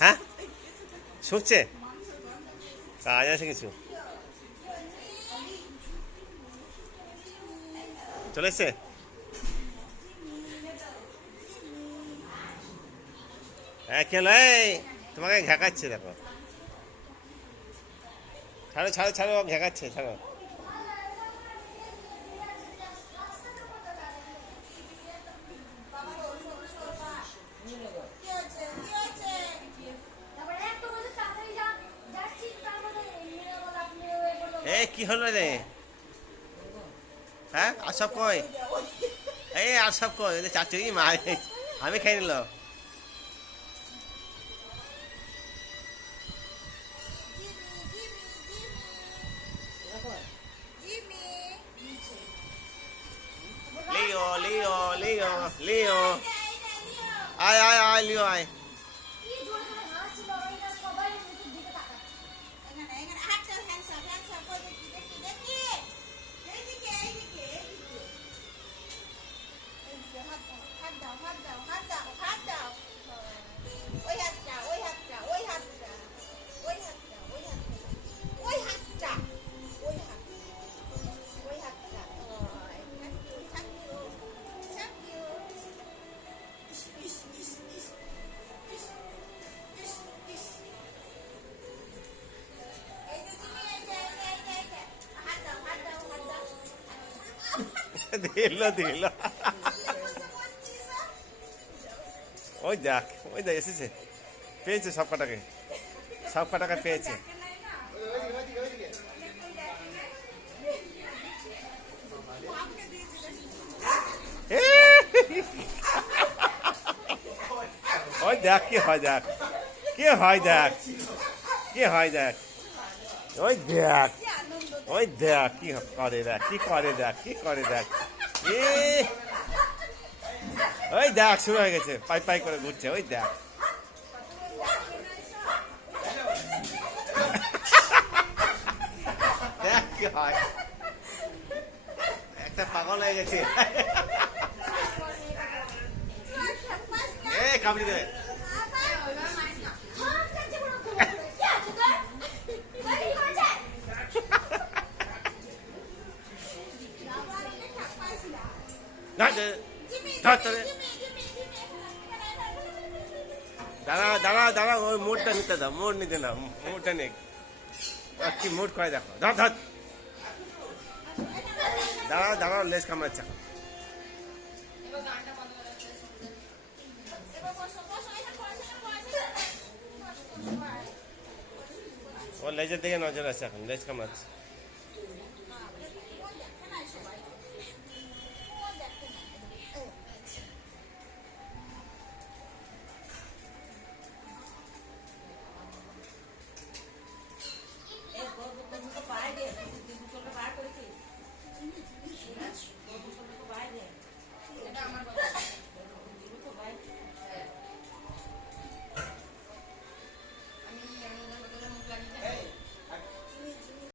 হ্যাঁ শুকছে কাজ আছে কিছু চলে এসছে হ্যাঁ খেলো এই তোমাকে ঘেঁকাচ্ছে দেখো ছাড়ো ছাড়ো ছাড়ো ঘেঁকাচ্ছে ছাড়ো এ কি হলো রে হ্যাঁ আর সব কই এই আর সব কই চাচু মা আমি খাই নিল লিও লিও লিও লিও আয় আয় আয় লিও আয় দিল দিল ওই দেখ এসেছে পেয়েছে সব কটাকে পেয়েছে ওই দেখ কি হয় দেখ কি হয় দেখ কি হয় দেখ ওই দেখ ওই দেখ কি করে দেখ কি করে দেখ কি করে দেখ ওই দেখ শুরু হয়ে গেছে পাই পাই করে ঘুরছে ওই দেখ দেখ কি হয় একটা পাগল হয়ে গেছে এই কামড়ি দেবে দাঁড়া দাঁড়া দাঁড়া ওই মোড়টা নিতে দাও মোড় নিতে দাও মোড়টা নে কি মোড় করে দেখো ধর ধর দাঁড়াও দাঁড়াও লেজ কামড়াচ্ছে ও লেজের দিকে নজর আছে এখন লেজ কামড়াচ্ছে